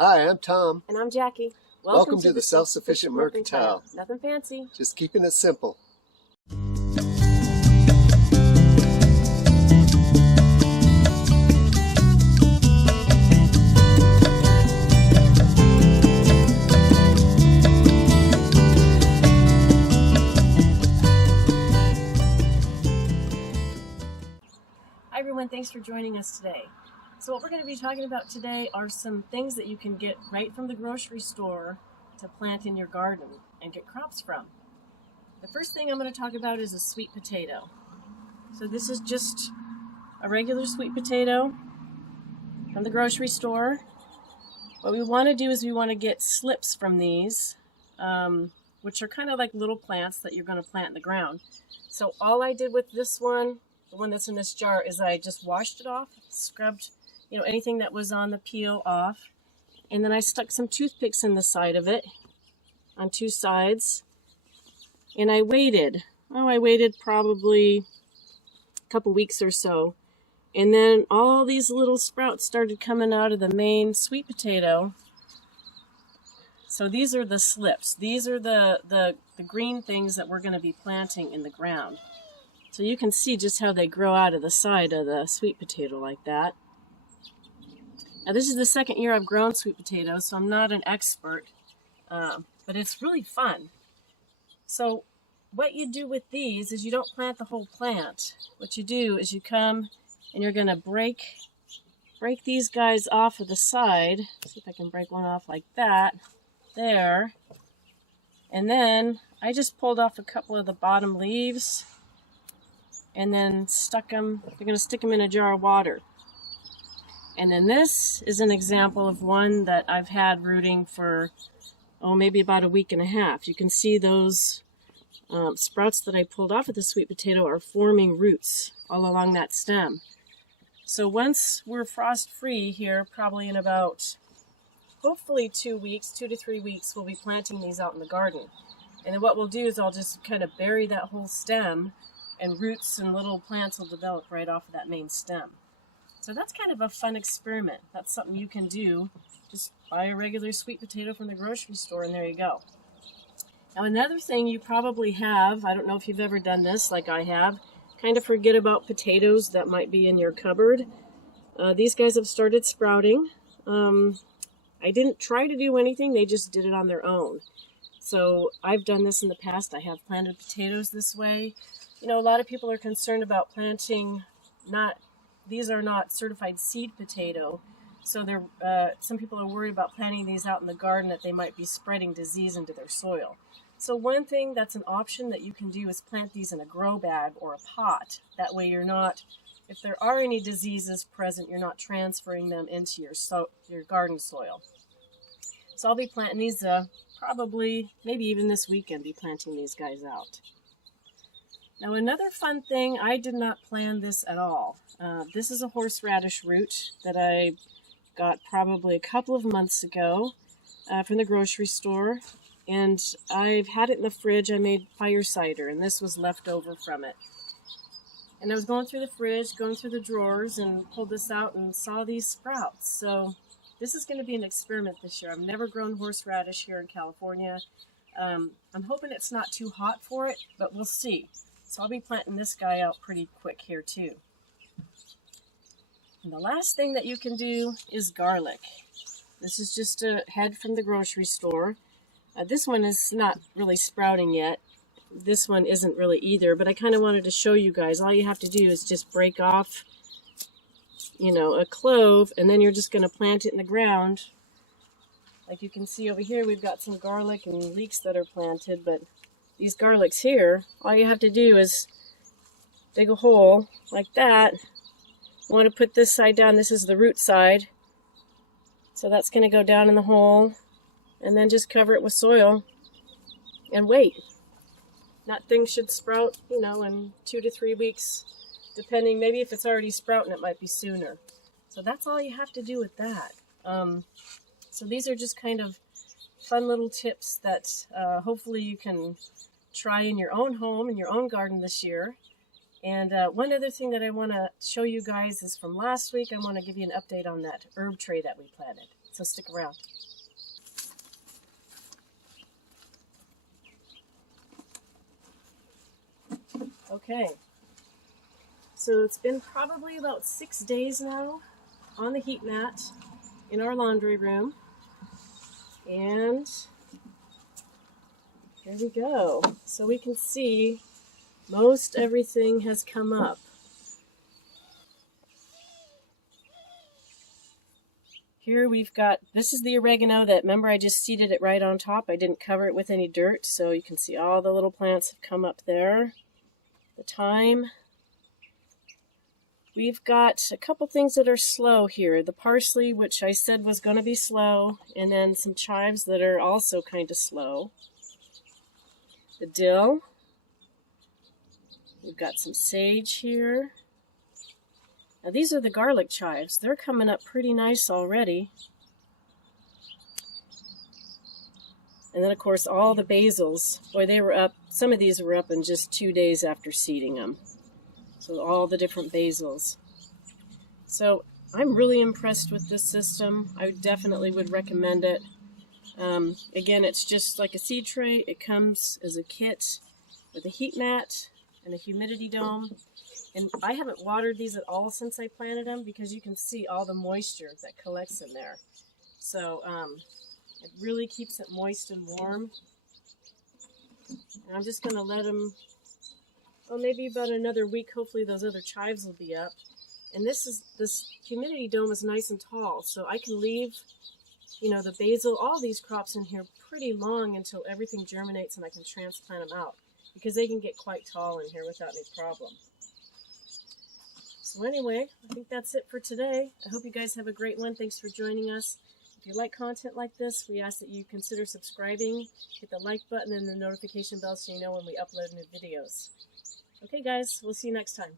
Hi, I'm Tom. And I'm Jackie. Welcome to the Self-Sufficient Mercantile. Nothing fancy. Just keeping it simple. Hi everyone, thanks for joining us today. So what we're going to be talking about today are some things that you can get right from the grocery store to plant in your garden and get crops from. The first thing I'm going to talk about is a sweet potato. So this is just a regular sweet potato from the grocery store. What we want to do is we want to get slips from these, which are kind of like little plants that you're going to plant in the ground. So all I did with this one, the one that's in this jar, is I just washed it off, scrubbed, anything that was on the peel off, and then I stuck some toothpicks in the side of it, on two sides, and I waited. I waited probably a couple weeks or so, and then all these little sprouts started coming out of the main sweet potato. So these are the slips. These are the green things that we're going to be planting in the ground. So you can see just how they grow out of the side of the sweet potato like that. Now this is the second year I've grown sweet potatoes, so I'm not an expert, but it's really fun. So what you do with these is you don't plant the whole plant. What you do is you come and you're going to break these guys off of the side. See if I can break one off like that. There. And then I just pulled off a couple of the bottom leaves and then stuck them. You're going to stick them in a jar of water. And then this is an example of one that I've had rooting for, maybe about a week and a half. You can see those sprouts that I pulled off of the sweet potato are forming roots all along that stem. So once we're frost-free here, probably in about, hopefully 2 to 3 weeks, we'll be planting these out in the garden. And then what we'll do is I'll just kind of bury that whole stem, and roots and little plants will develop right off of that main stem. So that's kind of a fun experiment. That's something you can do. Just buy a regular sweet potato from the grocery store and there you go. Now another thing you probably have, I don't know if you've ever done this like I have, kind of forget about potatoes that might be in your cupboard. These guys have started sprouting. I didn't try to do anything, they just did it on their own. So I've done this in the past. I have planted potatoes this way. A lot of people are concerned about planting these are not certified seed potato, so some people are worried about planting these out in the garden that they might be spreading disease into their soil. So one thing that's an option that you can do is plant these in a grow bag or a pot. That way you're not, if there are any diseases present, you're not transferring them into your garden soil. So I'll be planting these probably, maybe even this weekend, be planting these guys out. Now another fun thing, I did not plan this at all. This is a horseradish root that I got probably a couple of months ago from the grocery store. And I've had it in the fridge. I made fire cider and this was left over from it. And I was going through the fridge, going through the drawers, and pulled this out and saw these sprouts. So this is going to be an experiment this year. I've never grown horseradish here in California. I'm hoping it's not too hot for it, but we'll see. So I'll be planting this guy out pretty quick here too. And the last thing that you can do is garlic. This is just a head from the grocery store. This one is not really sprouting yet. This one isn't really either, but I kind of wanted to show you guys. All you have to do is just break off, a clove, and then you're just going to plant it in the ground. Like you can see over here, we've got some garlic and leeks that are planted, but these garlics here, all you have to do is dig a hole like that. You want to put this side down. This is the root side. So that's going to go down in the hole. And then just cover it with soil and wait. That thing should sprout, in 2 to 3 weeks, depending. Maybe if it's already sprouting, it might be sooner. So that's all you have to do with that. So these are just kind of fun little tips that hopefully you can try in your own home, in your own garden this year. And one other thing that I want to show you guys is from last week. I want to give you an update on that herb tray that we planted. So stick around. Okay, so it's been probably about 6 days now on the heat mat in our laundry room, and here we go. So we can see most everything has come up. Here we've got, this is the oregano that, remember I just seeded it right on top. I didn't cover it with any dirt, so you can see all the little plants have come up there. The thyme. We've got a couple things that are slow here. The parsley, which I said was going to be slow, and then some chives that are also kind of slow. The dill. We've got some sage here. Now these are the garlic chives. They're coming up pretty nice already. And then of course all the basils. Boy, they were up, some of these were up in just 2 days after seeding them. So all the different basils. So I'm really impressed with this system. I definitely would recommend it. Again, it's just like a seed tray. It comes as a kit with a heat mat and a humidity dome. And I haven't watered these at all since I planted them because you can see all the moisture that collects in there. So it really keeps it moist and warm. And I'm just going to let them, well, maybe about another week. Hopefully those other chives will be up. And this humidity dome is nice and tall, so I can leave, you know, the basil, all these crops in here pretty long until everything germinates and I can transplant them out, because they can get quite tall in here without any problem. So anyway, I think that's it for today. I hope you guys have a great one. Thanks for joining us. If you like content like this, we ask that you consider subscribing, hit the like button and the notification bell so you know when we upload new videos. Okay guys, we'll see you next time.